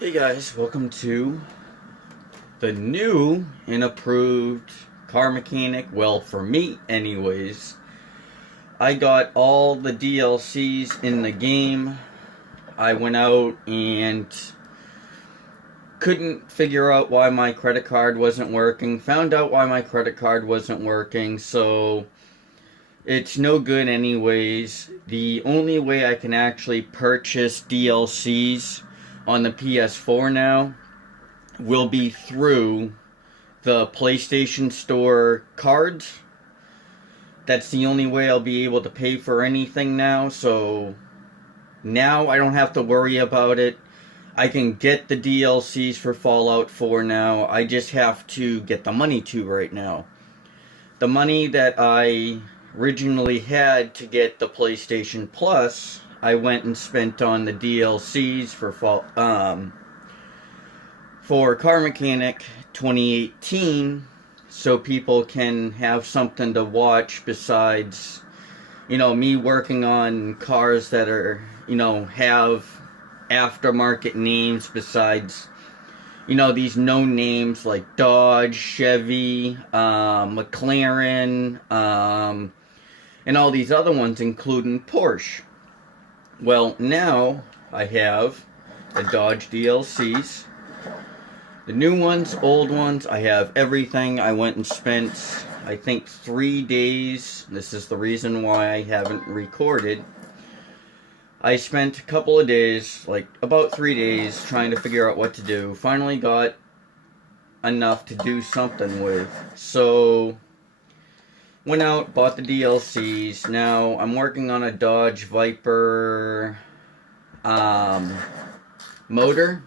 Hey guys, welcome to the new and approved car mechanic. Well, for me anyways. I got all the DLCs in the game. I went out and couldn't figure out why my credit card wasn't working. Found out why my credit card wasn't working, so it's no good anyways. The only way I can actually purchase DLCs on the PS4 now will be through the PlayStation Store cards. That's the only way I'll be able to pay for anything now, so now I don't have to worry about it. I can get the DLCs for Fallout 4 now. I just have to get the money to right now. The money that I originally had to get the PlayStation Plus, I went and spent on the DLCs for Car Mechanic 2018, so people can have something to watch besides, me working on cars that are, have aftermarket names besides, these known names like Dodge, Chevy, McLaren, and all these other ones, including Porsche. Well, now I have the Dodge DLCs. The new ones, old ones, I have everything. I went and spent, I think, 3 days. This is the reason why I haven't recorded. I spent a couple of days, like about 3 days, trying to figure out what to do. Finally got enough to do something with. So, went out, bought the DLCs. Now, I'm working on a Dodge Viper motor.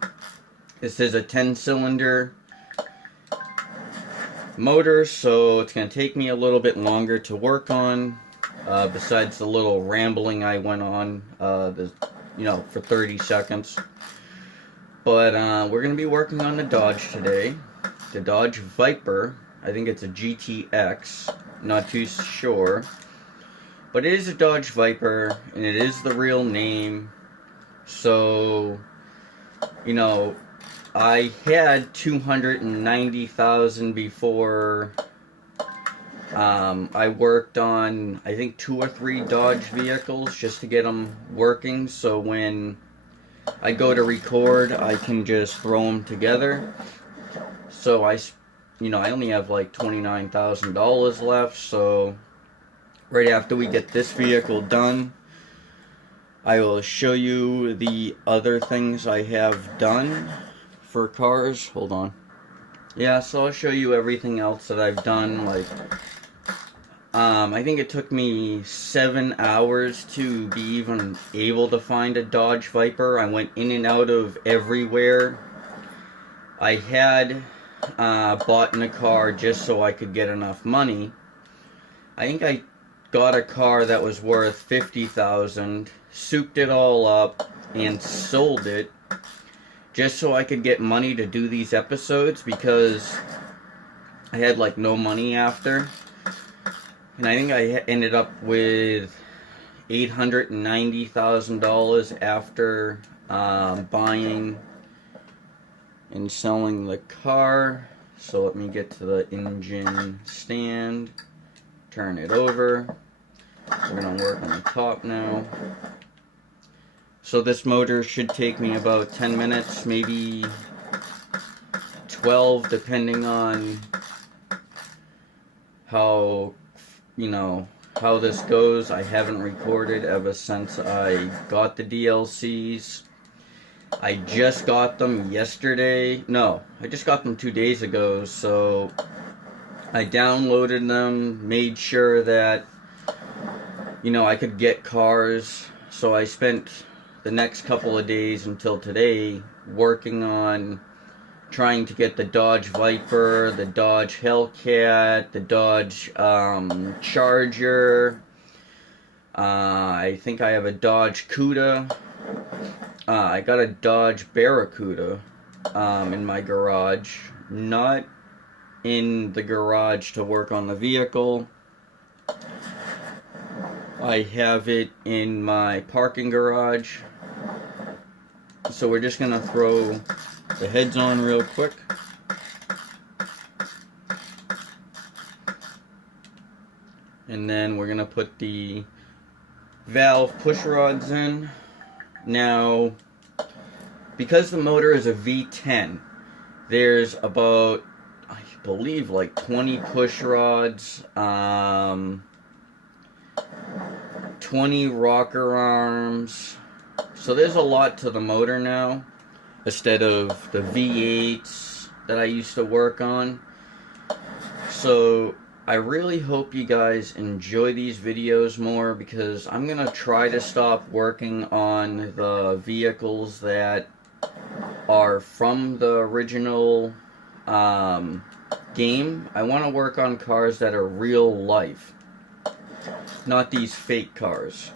This is a 10-cylinder motor, so it's going to take me a little bit longer to work on, besides the little rambling I went on, for 30 seconds. But we're going to be working on the Dodge today. The Dodge Viper. I think it's a GTX. Not too sure. But it is a Dodge Viper, and it is the real name. So, I had 290,000 before. I worked on, I think, 2 or 3 Dodge vehicles just to get them working, so when I go to record, I can just throw them together. So I only have like $29,000 left, so right after we get this vehicle done, I will show you the other things I have done for cars. Hold on. Yeah, so I'll show you everything else that I've done. Like, I think it took me 7 hours to be even able to find a Dodge Viper. I went in and out of everywhere. I had bought in a car just so I could get enough money. I think I got a car that was worth $50,000, souped it all up, and sold it just so I could get money to do these episodes, because I had like no money after. And I think I ended up with $890,000 after buying and selling the car. So let me get to the engine stand, turn it over. We're going to work on the top now. So this motor should take me about 10 minutes, maybe 12, depending on how this goes. I haven't recorded ever since I got the DLCs. I just got them yesterday. No, I just got them 2 days ago, so I downloaded them, made sure that, I could get cars. So I spent the next couple of days until today working on trying to get the Dodge Viper, the Dodge Hellcat, the Dodge Charger. I think I have a Dodge Cuda. I got a Dodge Barracuda in my garage. Not in the garage to work on the vehicle. I have it in my parking garage. So we're just gonna throw the heads on real quick. And then we're gonna put the valve push rods in. Now, because the motor is a V10, there's about, I believe, like 20 push rods, 20 rocker arms. So there's a lot to the motor now, instead of the V8s that I used to work on. So I really hope you guys enjoy these videos more, because I'm going to try to stop working on the vehicles that are from the original game. I want to work on cars that are real life, not these fake cars.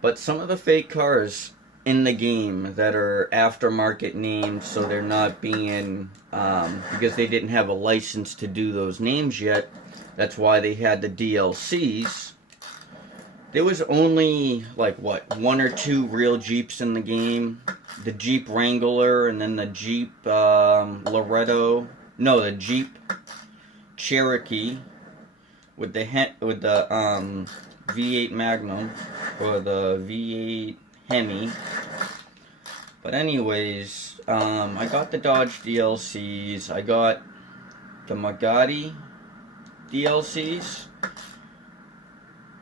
But some of the fake cars in the game that are aftermarket names, so they're not being, because they didn't have a license to do those names yet, that's why they had the DLCs. There was only, like, what, 1 or 2 real Jeeps in the game. The Jeep Wrangler, and then the Jeep Loretto. No, the Jeep Cherokee with the V8 Magnum, or the V8 Hemi. But anyways, I got the Dodge DLCs. I got the Bugatti DLCs.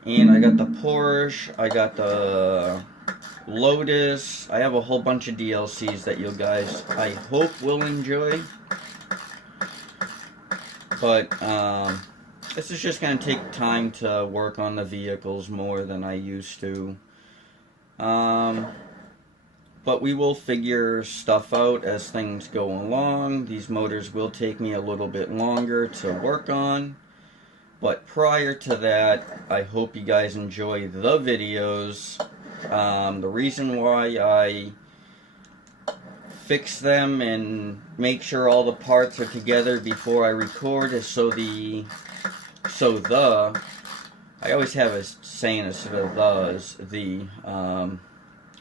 And I got the Porsche. I got the Lotus. I have a whole bunch of DLCs that you guys, I hope, will enjoy. But this is just going to take time to work on the vehicles more than I used to. But we will figure stuff out as things go along. These motors will take me a little bit longer to work on. But prior to that, I hope you guys enjoy the videos. The reason why I fix them and make sure all the parts are together before I record is I always have a saying instead of the, I'm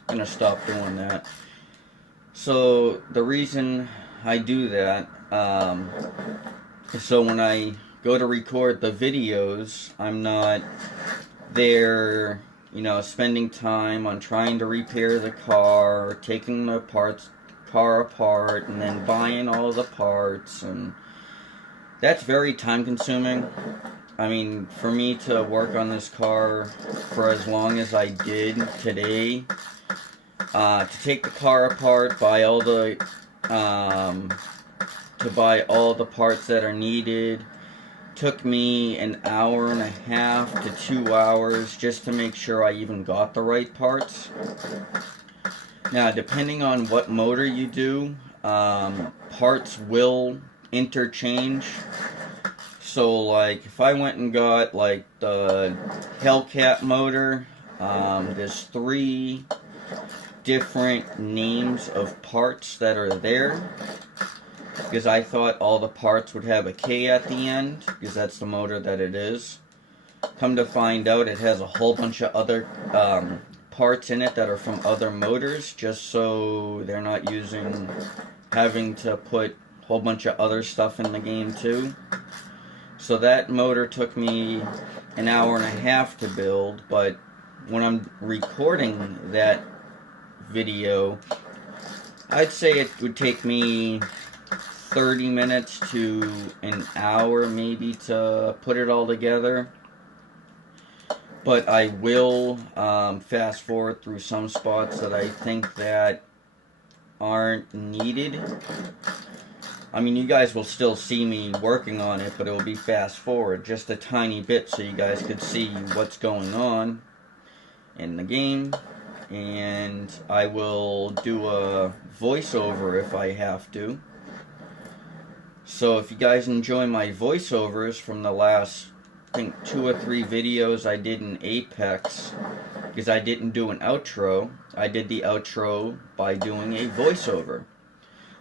going to stop doing that. So the reason I do that, is so when I go to record the videos, I'm not there, you know, spending time on trying to repair the car, or taking the car apart, and then buying all the parts, and that's very time consuming. I mean, for me to work on this car for as long as I did today, to take the car apart, buy all the parts that are needed, took me an hour and a half to 2 hours just to make sure I even got the right parts. Now, depending on what motor you do, parts will interchange. So, like, if I went and got, like, the Hellcat motor, there's 3 different names of parts that are there, because I thought all the parts would have a K at the end, because that's the motor that it is. Come to find out, it has a whole bunch of other parts in it that are from other motors, just so they're not having to put a whole bunch of other stuff in the game too. So that motor took me an hour and a half to build, but when I'm recording that video, I'd say it would take me 30 minutes to an hour maybe to put it all together. But I will fast forward through some spots that I think that aren't needed. I mean, you guys will still see me working on it, but it will be fast forward just a tiny bit so you guys could see what's going on in the game. And I will do a voiceover if I have to. So if you guys enjoy my voiceovers from the last, I think, 2 or 3 videos I did in Apex, because I didn't do an outro, I did the outro by doing a voiceover.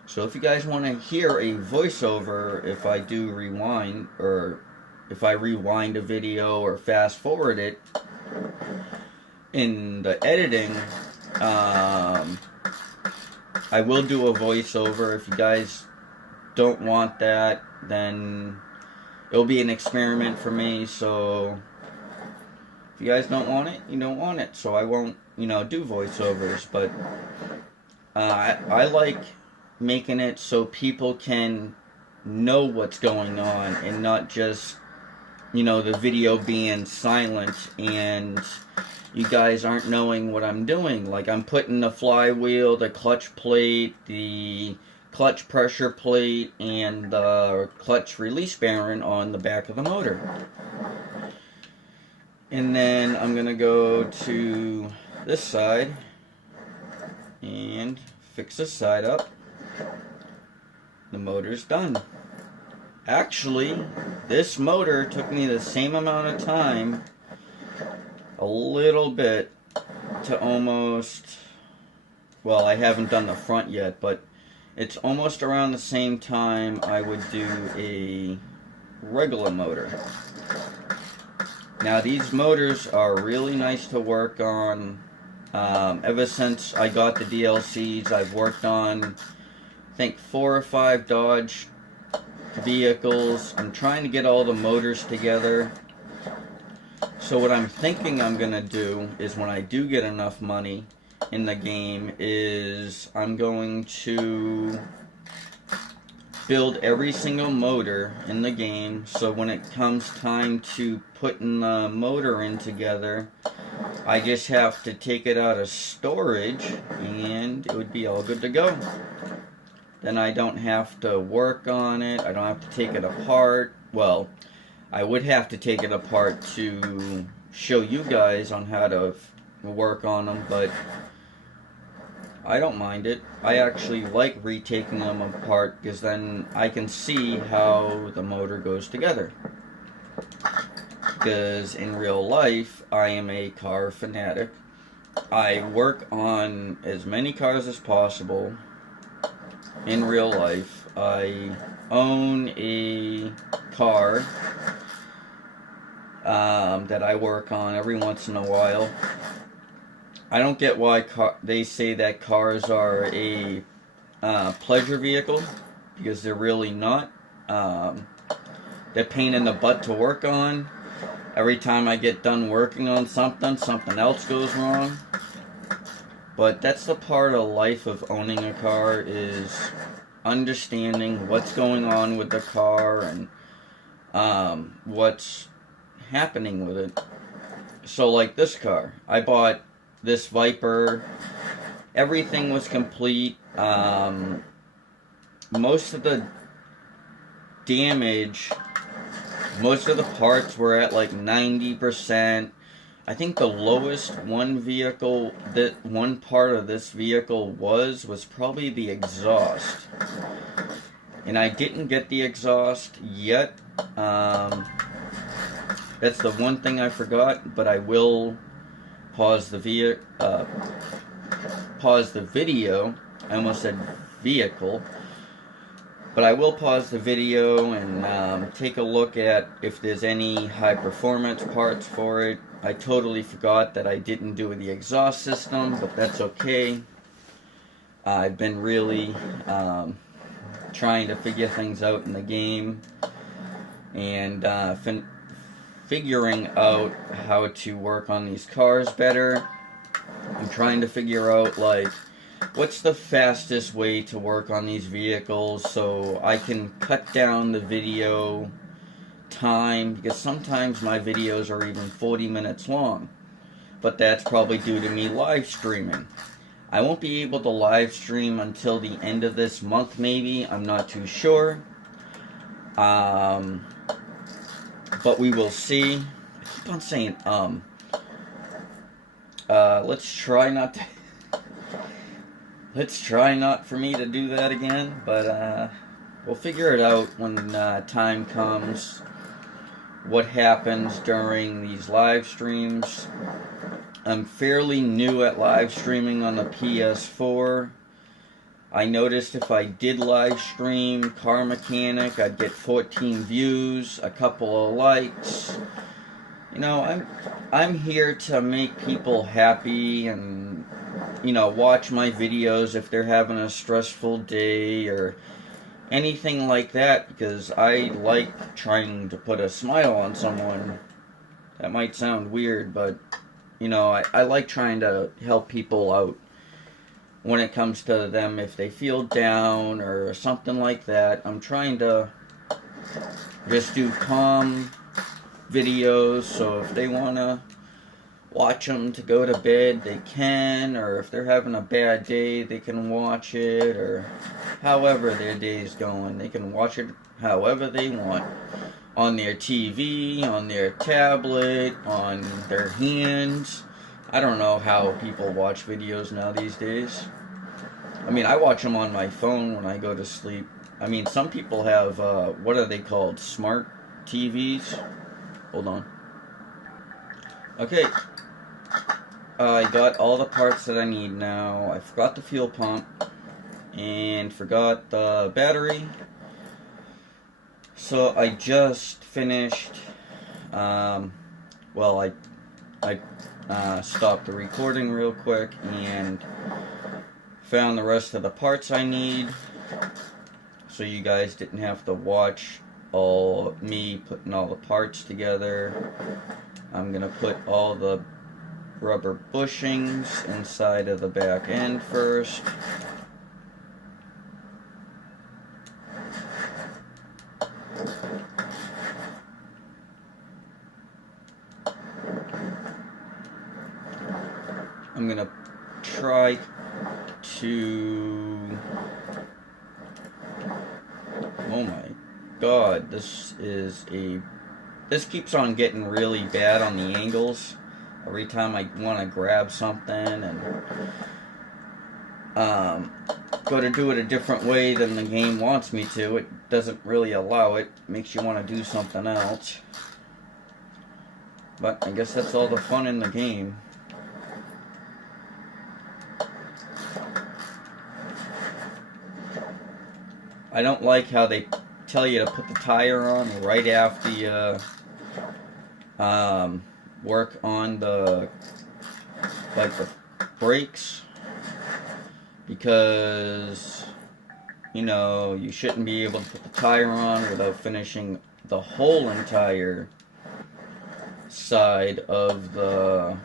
So if you guys want to hear a voiceover, if I do rewind, or if I rewind a video or fast forward it, in the editing, I will do a voiceover. If you guys don't want that, then it'll be an experiment for me. So if you guys don't want it, you don't want it. So I won't, do voiceovers. But I like making it so people can know what's going on and not just, the video being silent and you guys aren't knowing what I'm doing. Like, I'm putting the flywheel, the clutch plate, the clutch pressure plate, and the clutch release bearing on the back of the motor. And then I'm going to go to this side and fix this side up. The motor's done. Actually, this motor took me the same amount of time, a little bit, to almost, well, I haven't done the front yet, but it's almost around the same time I would do a regular motor. Now, these motors are really nice to work on. Ever since I got the DLCs, I've worked on, I think, 4 or 5 Dodge vehicles. I'm trying to get all the motors together. So what I'm thinking I'm going to do is, when I do get enough money in the game, is I'm going to build every single motor in the game, so when it comes time to putting the motor in together, I just have to take it out of storage and it would be all good to go. Then I don't have to work on it. I don't have to take it apart. Well, I would have to take it apart to show you guys on how to work on them, but I don't mind it. I actually like retaking them apart because then I can see how the motor goes together. Because in real life, I am a car fanatic. I work on as many cars as possible. In real life, I own a car that I work on every once in a while. I don't get why they say that cars are a pleasure vehicle, because they're really not. They're pain in the butt to work on. Every time I get done working on something else goes wrong. But that's the part of life of owning a car, is understanding what's going on with the car and what's happening with it. So like this car, I bought this Viper. Everything was complete. Most of the damage, most of the parts were at like 90%. I think the lowest one part of this vehicle was probably the exhaust. And I didn't get the exhaust yet. That's the one thing I forgot, but I will pause the video. I almost said vehicle. But I will pause the video and take a look at if there's any high performance parts for it. I totally forgot that I didn't do the exhaust system, but that's okay. I've been really trying to figure things out in the game and figuring out how to work on these cars better. I'm trying to figure out, like, what's the fastest way to work on these vehicles so I can cut down the video time, because sometimes my videos are even 40 minutes long, but that's probably due to me live streaming. I won't be able to live stream until the end of this month, maybe. I'm not too sure. But we will see. I keep on saying let's try not for me to do that again, but we'll figure it out when time comes, what happens during these live streams. I'm fairly new at live streaming on the PS4. I noticed if I did live stream Car Mechanic, I'd get 14 views, a couple of likes. You know, I'm here to make people happy and watch my videos if they're having a stressful day or anything like that, because I like trying to put a smile on someone. That might sound weird, but I like trying to help people out when it comes to them if they feel down or something like that. I'm trying to just do calm videos, so if they want to watch them to go to bed, they can, or if they're having a bad day, they can watch it, or however their day's going, they can watch it however they want. On their TV, on their tablet, on their hands. I don't know how people watch videos now these days. I mean, I watch them on my phone when I go to sleep. I mean, some people have, what are they called? Smart TVs? Hold on. Okay. I got all the parts that I need now. I forgot the fuel pump. And forgot the battery. So I just finished, well, I stopped the recording real quick and found the rest of the parts I need, so you guys didn't have to watch me putting all the parts together. I'm gonna put all the rubber bushings inside of the back end first. I'm gonna try to... Oh my god, this keeps on getting really bad on the angles. Every time I want to grab something and go to do it a different way than the game wants me to, it doesn't really allow it. It makes you want to do something else. But I guess that's all the fun in the game. I don't like how they tell you to put the tire on right after you work on the brakes, because you shouldn't be able to put the tire on without finishing the whole entire side of the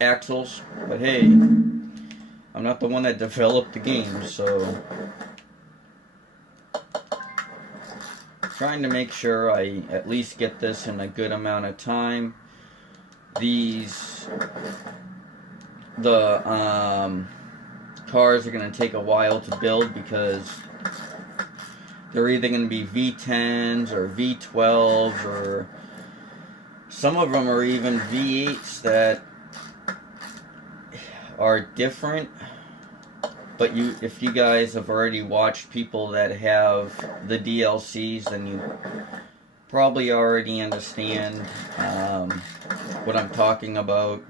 axles. But hey, I'm not the one that developed the game, so trying to make sure I at least get this in a good amount of time. The cars are going to take a while to build, because they're either going to be V10s or V12s, or some of them are even V8s that are different. But if you guys have already watched people that have the DLCs, then you probably already understand what I'm talking about.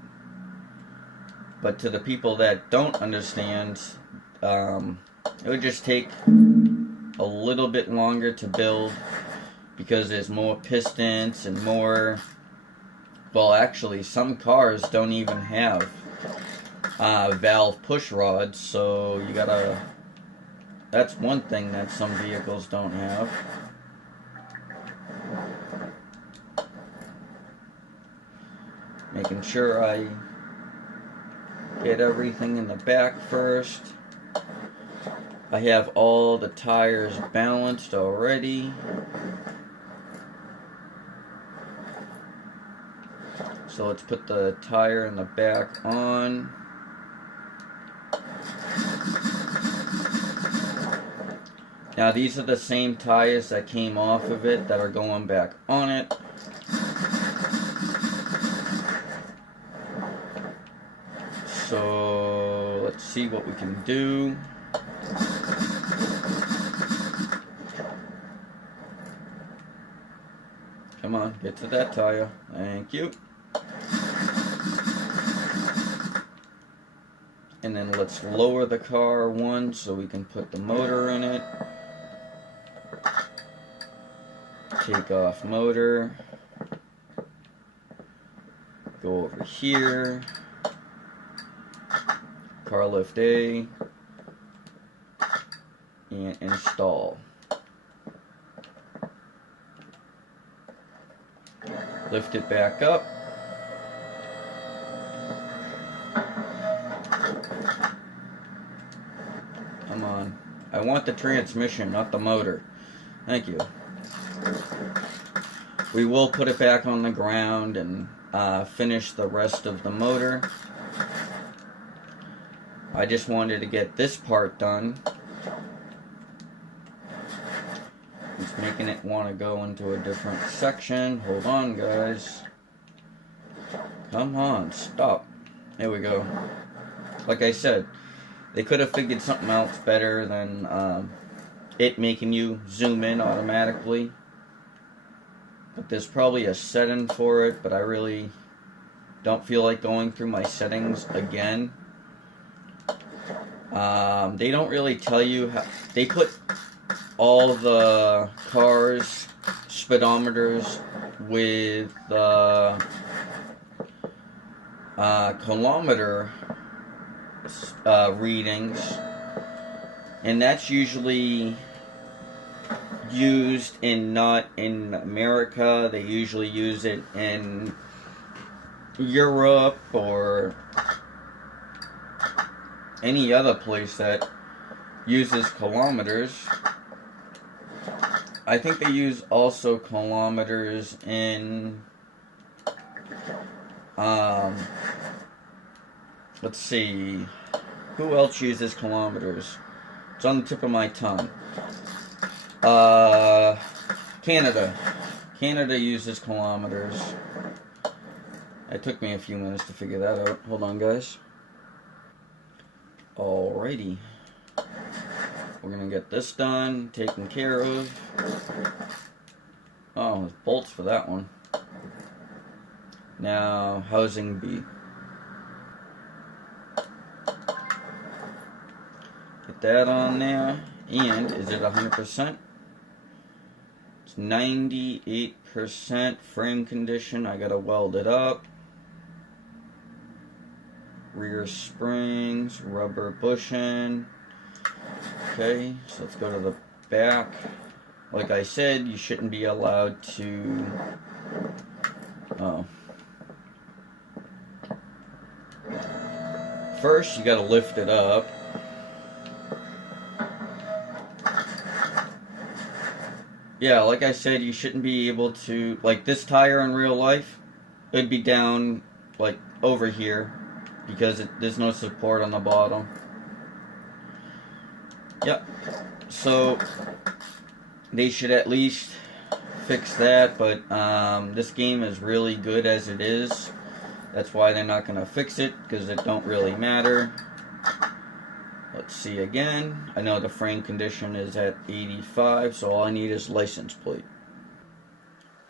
But to the people that don't understand, it would just take a little bit longer to build, because there's more pistons and more... Well, actually, some cars don't even have valve push rods, so you gotta... That's one thing that some vehicles don't have. Making sure I get everything in the back first. I have all the tires balanced already. So let's put the tire in the back on. Now these are the same tires that came off of it that are going back on it. So let's see what we can do. Come on, get to that tire. Thank you. And then let's lower the car one so we can put the motor in it. Take off motor. Go over here. car lift A, and install. Lift it back up. Come on. I want the transmission, not the motor. Thank you. We will put it back on the ground and finish the rest of the motor. I just wanted to get this part done. It's making it want to go into a different section. Hold on, guys. Come on, stop. There we go. Like I said, they could have figured something else better than it making you zoom in automatically. But there's probably a setting for it, but I really don't feel like going through my settings again. They don't really tell you how. They put all the cars' speedometers with the kilometer readings, and that's usually used not in America. They usually use it in Europe or any other place that uses kilometers. I think they use also kilometers in let's see, who else uses kilometers? It's on the tip of my tongue. Canada. Canada uses kilometers. It took me a few minutes to figure that out. Hold on, guys. Alrighty. We're gonna get this done, taken care of. Oh, there's bolts for that one. Now, housing B. Get that on there. And is it 100%? It's 98% frame condition. I gotta weld it up. Rear springs, rubber bushing. Okay, so let's go to the back. Like I said, you shouldn't be allowed to... Oh. First, you gotta lift it up. Yeah, like I said, you shouldn't be able to... Like this tire in real life, it'd be down, like, over here. Because there's no support on the bottom. Yep. So they should at least fix that, but this game is really good as it is. That's why they're not going to fix it, because it don't really matter. Let's see again. I know the frame condition is at 85, so all I need is license plate.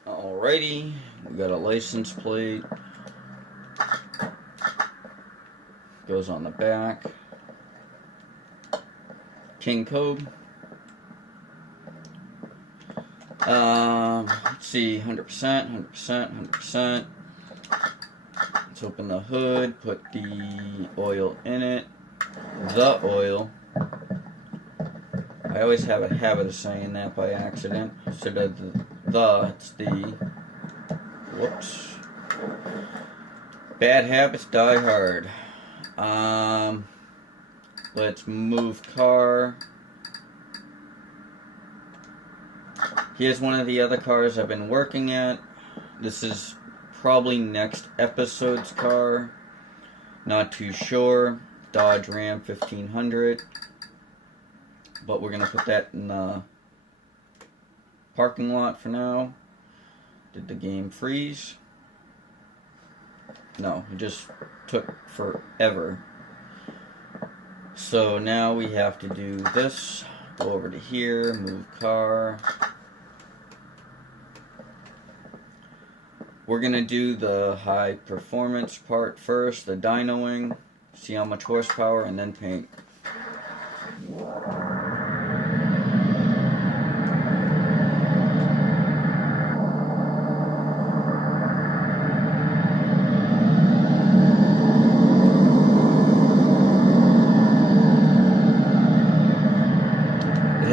Alrighty, we got a license plate. Goes on the back. King code. Let's see, 100%, 100%, 100%. Let's open the hood, put the oil in it. The oil. I always have a habit of saying that by accident. Instead of it's the. Whoops. Bad habits die hard. Let's move car. Here's one of the other cars I've been working at. This is probably next episode's car. Not too sure. Dodge Ram 1500. But we're going to put that in the parking lot for now. Did the game freeze? No, it just took forever. So now we have to do this. Go over to here, move car. We're going to do the high performance part first, the dynoing. See how much horsepower, and then paint.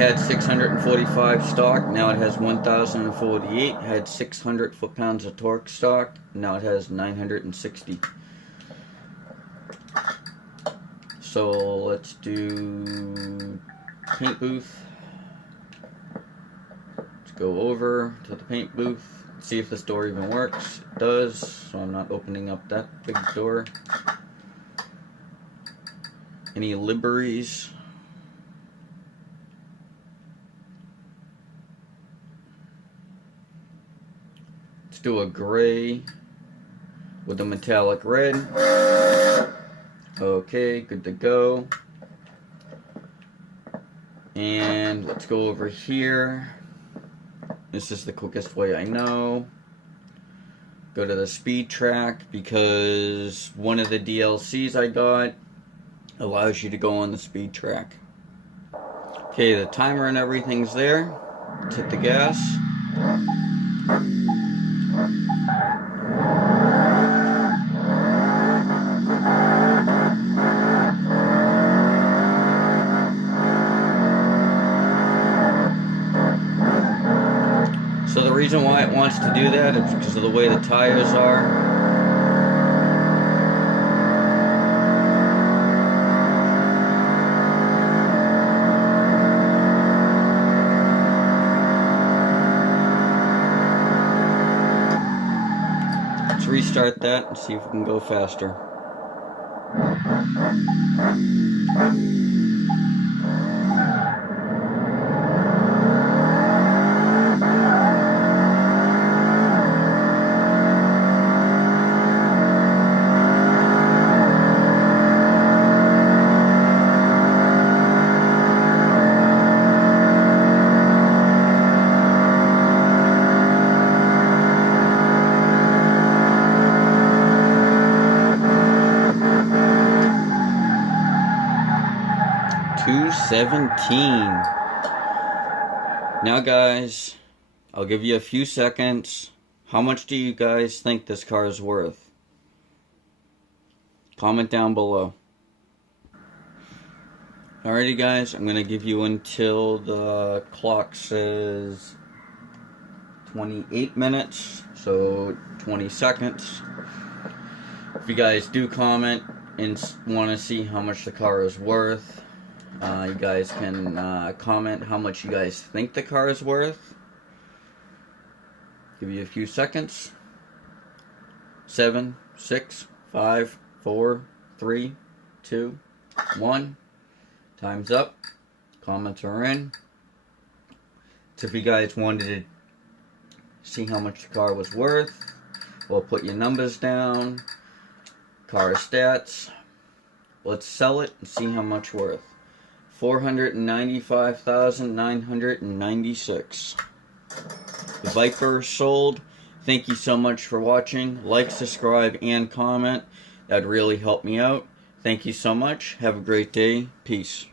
had 645 stock, now it has 1,048. Had 600 foot-pounds of torque stock, now it has 960. So let's do paint booth. Let's go over to the paint booth, see if this door even works. It does, so I'm not opening up that big door. Any liveries? Let's do a gray with a metallic red. Okay, good to go. And let's go over here. This is the quickest way I know. Go to the speed track, because one of the DLCs I got allows you to go on the speed track. Okay, the timer and everything's there. Let's hit the gas. So the reason why it wants to do that is because of the way the tires are. Let's restart that and see if we can go faster. $217. Now guys, I'll give you a few seconds. How much do you guys think this car is worth? Comment down below. Alrighty guys, I'm gonna give you until the clock says 28 minutes, so 20 seconds. If you guys do comment and want to see how much the car is worth, you guys can comment how much you guys think the car is worth. Give you a few seconds. 7, 6, 5, 4, 3, 2, 1. Time's up. Comments are in. So if you guys wanted to see how much the car was worth, we'll put your numbers down. Car stats. Let's sell it and see how much worth. $495,996. The Viper sold. Thank you so much for watching. Like, subscribe, and comment. That'd really help me out. Thank you so much. Have a great day. Peace.